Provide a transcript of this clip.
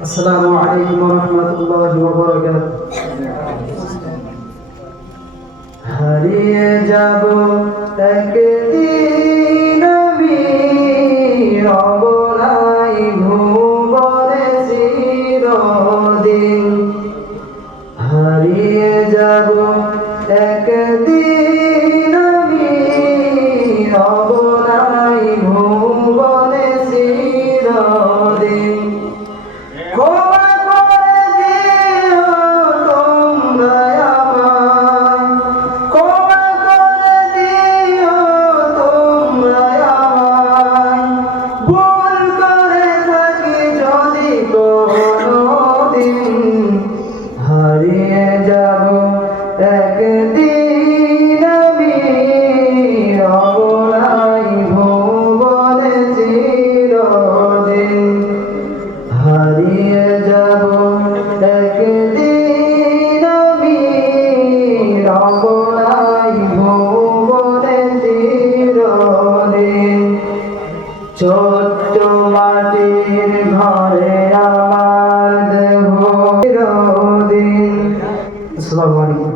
আসসালামু আলাইকুম ওয়া রাহমাতুল্লাহি ওয়া বারাকাতুহু। হারিয়ে যাব একদিন আমি, রব নাই ভুবনে চিরদিন। হারিয়ে যাব একদিন আমি, রব নাই ভুবনে চিরদিন। ক্ষমা করে দিও তোমরা আমায়, ক্ষমা করে দিও তোমরা আমায়। ভুল করে থাকি যদি কোনোদিন, হারিয়ে যাব একদিন আমি, রব নাই ভুবনে চিরদিন। হারিয়ে যাব একদিন আমি, রব নাই ভুবনে চিরদিন। ছোট্ট মাটির ঘরে আমার দেহ চিরদিন। আসসালামু আলাইকুম।